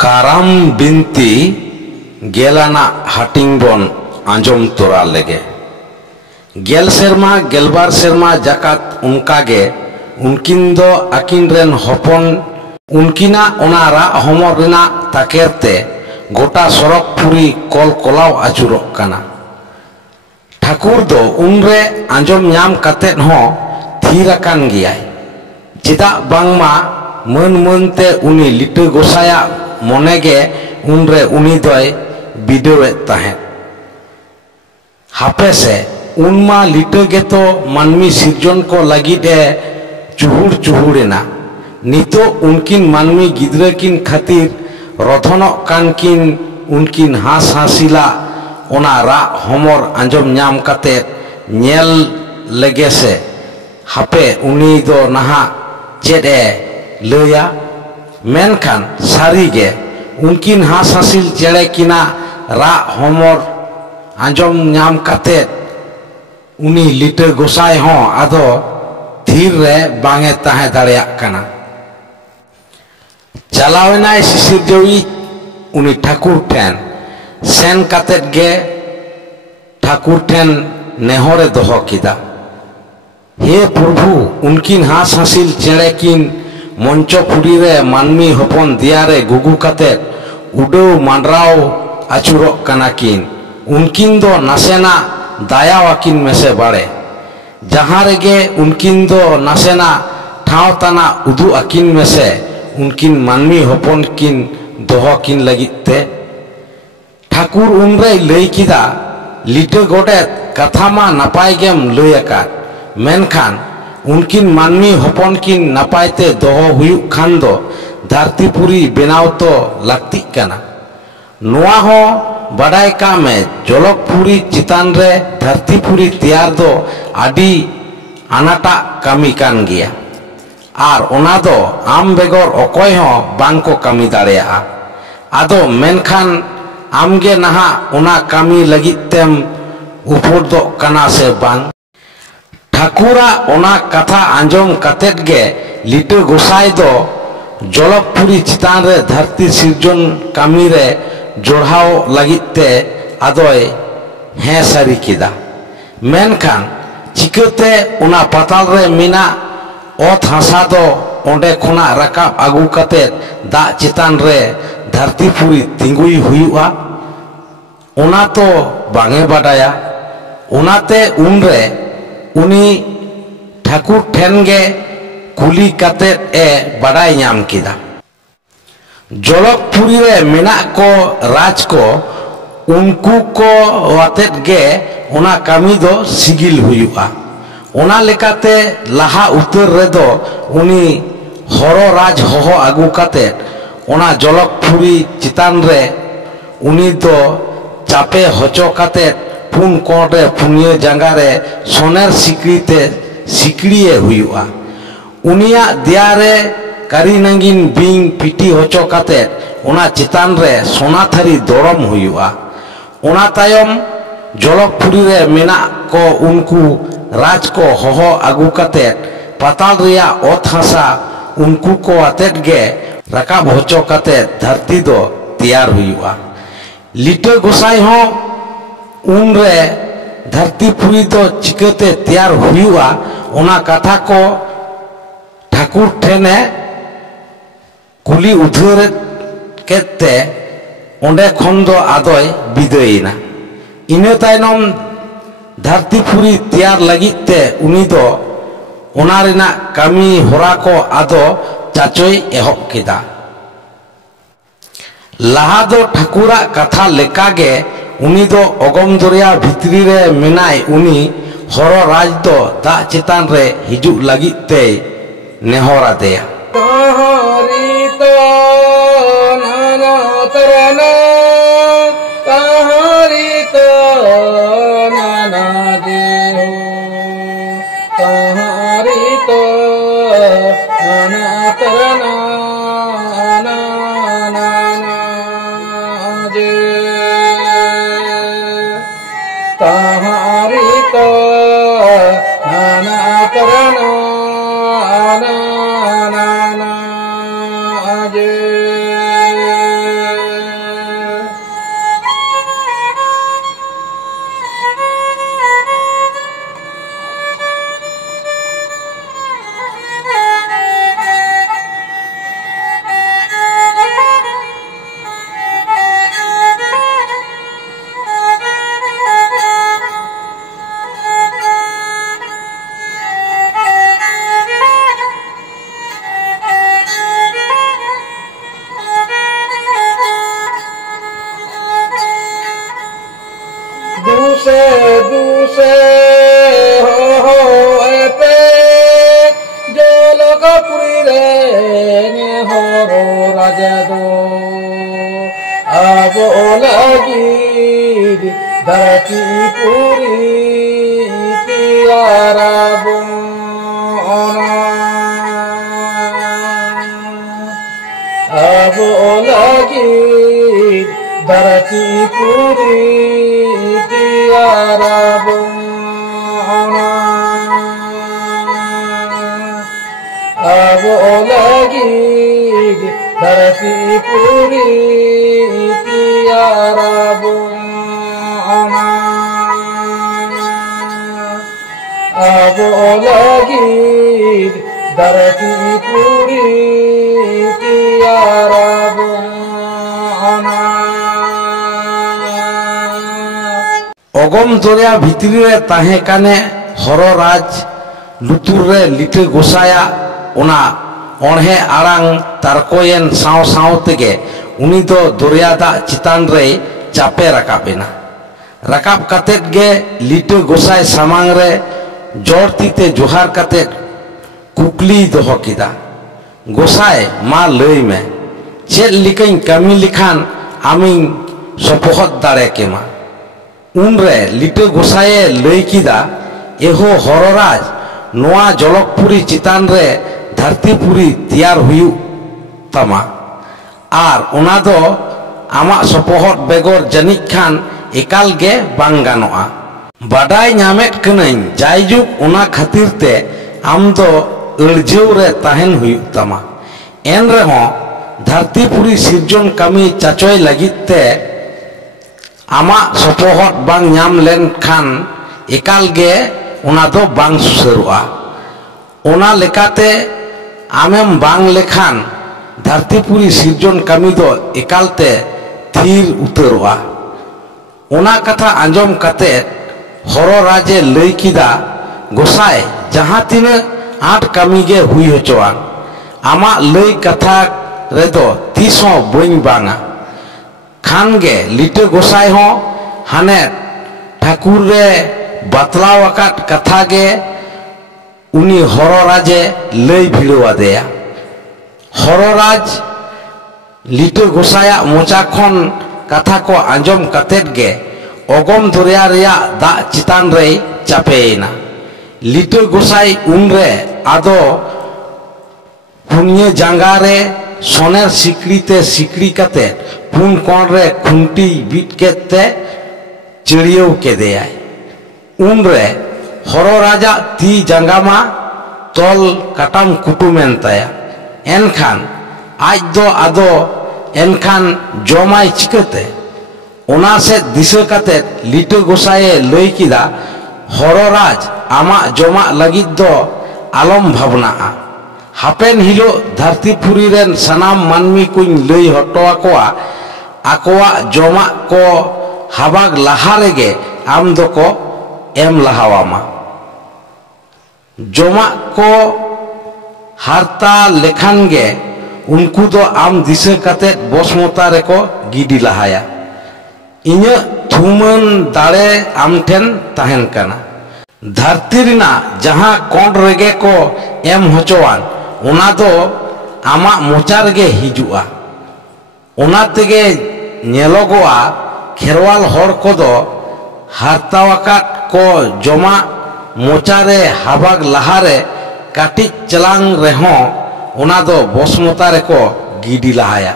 काराम बिनती गेलाना हाटिंग बन आंजम तोरा लेगे गेल सेरमा गेलबार सेरमा जाकात उनकागे उनकिन दो आकिन रेन हपन उनकिना ओना रा हमर रेना ताकेरते गोटा सरक पुरी कल कोलाव आचुरक काना ठाकुर दो उनरे आंजम नाम कातेत हो थीराकान गियाय चेदा बांगमा मन मनते उनी लिटो गोसाया मनेगे उनरे उनी दोय बिडोए ताहे हापे से उनमा लिटो गेतो मानमी सिरजन को लगिदे चुहुर चुहुरेना नितो उनकिन मानमी गिद्रे किन खातिर रधन कानकिन उनकिन हास हासिला ओना रा हमर आंजम नाम काते नेल लेगे से हापे उनी दो नहा चेदे लया मेनखान सारीगे उनकिन हास हासिल चेड़े किना रा हमर आंजम नाम काते उनी लिटो गोसाय हो आदो धीर रे बांगे ताहे दाड़िया काना चलावेनाय सिसिरजवी उनी ठाकुर ठेन सेन कातेत गे ठाकुर ठेन नेहरे दोहो किदा हे प्रभु उनकिन हास हासिल चेड़े किन मंचपुरी रे मानमी हपन दियारे गुगु कातेत उडो मांडराव आचुरक काना किन उनकिन दो नासेना दायावाकिन मेसे बाड़े जहाँ रेगे उनकिन दो नासेना ठाव तना उदु आकिन मेसे उनकिन मानमी हपन किन दोहो किन लगिते ठाकुर उनरे लई किदा लिटो गोडेत कथामा नापाय गेम लई आकात मेनखान उनकिन मानमी हपन किन नापायते दोहो हुयुक खान दो धरतीपुरी बेनाव तो लाक्ति काना नोआ हो बड़ाई का में जलकपुरी चितान रे धरतीपुरी तैयार दो आदि आनाटा कामी कान गिया आर ओना दो आम बेगर अकय हो बांग को कामी दाड़ेया आदो मेनखान आमगे नहा ओना कामी लगितेम उपुर दो काना से बांग ठाकुरा ओना कथा आंजम कातेत गे लिटो गोसाई दो जलकपुरी चितान रे धरती सिरजन कामी रे जोड़ाव लगिते आदोय हे सारी किदा मेनखान चिकते उना पताल रे मिना ओत हासा दो ओंडे खुना रकाब आगु कते दा चितान रे धरतीपुरी तिंगुई हुयुआ ओना तो बांगे बाडाया ओनाते उनरे उनी ठाकुर ठेनगे कुली कते ए बाडाय नाम किदा जलकपुरी रे मेना को राज को उनको को वातेत गे ओना कामी दो सिगिल हुयुआ ओना लेकाते लाहा उतर रे दो उनी हरो राज होहो आगु काते ओना जलकपुरी चितान रे उनी दो चापे होचो काते पुन कोडे पुनियो जंगा रे सोनेर सिकड़ीते सिकड़िए हुयुआ उनिया दियारे कारी नंगिन बिंग पिटी होचो काते ओना चितान रे सोना थारी दोरम हुयुआ ओना तायम जलकपुरी रे मेना को उनको राज को होहो आगु काते पताल रिया ओत हासा उनको को आतेत गे रकाब होचो काते धरती दो तैयार हुयुआ लिटो गोसाई हो उन रे धरतीपुरी दो चिकते तैयार हुयुआ ओना कथा को ठाकुर ठेने कुली उधर केते ओंडे खन दो आदोय बिदयना इने तायनम धरतीपुरी तैयार लगिते उनी दो ओना रेना कामी होरा को आदो चाचोय एहब किदा लाहा दो ठाकुरा कथा लेकागे उनी दो अगम दरिया भितरी रे मेनाय उनी हरो राज दो दा चितान रे हिजु लगिते नेहरा देया Jai abo lagir dharati puri tiarabo abo lagir dharati puri tiarabo abo lagir dharati puri tiarabo abo lagir dharati puri tiarabo অগম দরিয়া ভিতরে তাহে কানে হররাজ লুতুর রে লিটে গোসায়া ওনা অণহে আড়াং তারকোয়েন সাও সাও থেকে উনি তো দরিয়া দা চিতান রে চাপে রাকাবেনা রাকাব কাতেত গে লিটে গোসাই সামাং রে জড়তিতে জোহার কাতেত কুকলি দহ কিদা গোসাই মা লই মে চেদ লিকাই কামি লিখান আমি সপহত দাড়ে কেমা উনরে লিটে গোসাইয়ে লই কিদা এহো হররাজ নোয়া জলকপুরি চিতান রে ধরতিপুরি তৈয়ার হুয়ুগ তামা আর ওনা দো আমা সপহত বেগর জানিক খান একাল গে বাং গানোआ বাডাই ñaমেত কনাই যাইजुग ওনা খাতির তে আম দো अड़जेव रे ताहेन हुयुग तामा एन रेहों धरतीपुरी सिरजन कामी चाचोय लगित ते आमा सपोहत बांग ñam लेन खान एकाल गे ओना दो बांग सुसरुआ ओना लेकाते आमेम बांग लेखान धरतीपुरी सिरजन कामी दो एकालते थीर उतरुआ ओना कथा आंजम काते हरो राजे लई किदा गोसाई जहां तिना आठ कामी गे हुई होचोआन आमा लई कथा रेदो तीसों बइन बांगा खान गे लिटे गोसाई हो हाने ठाकुर रे बतलाव आकात कथा गे उनी हरराजे लई भिड़वा देया हरराज लिटे गोसाया मोचा खन कथा को आंजम कतेत गे अगम दरिया रेया दा चितान रे चापेना लिटे गोसाई उनरे आदो पुनिये जांगा रे सोनेर सिकड़ीते सिकड़ी कते पुन कोण रे खुंटी बीट केते चिड़ियों के देया उनरे हरो राजा ती जांगा मा तोल काटाम कुटुमेन ताया एनखान आज दो आदो एनखान जमाय चिकते ओना से दिशा कते लिटे गोसाए लई किदा हरो राज आमा जमा लगित दो आलम भावना हापेन हिलो धरतीपुरी रेन सनाम मानमी कुछ लई हटवा कोआ आकोआ जमा को हाबाग लहारे गे आम दो को एम लहावामा जमा को हारता लेखान गे उनको दो आम दिशा कते बसमता रे को गिडी लहाया इन्हें थुमन दाड़े आम ठेन ताहेन कना धरती रिना जहां कोण रेगे को एम होचोआन ओना दो आमा मोचा रेगे हिजुआ ओना तेगे नेलोगोआ खेरवाल हर को दो हारतावाकात को जमा मोचा रे हाबाग लहारे काटी चलांग रेहों ओना दो बसमता रे को गिडी लहाया।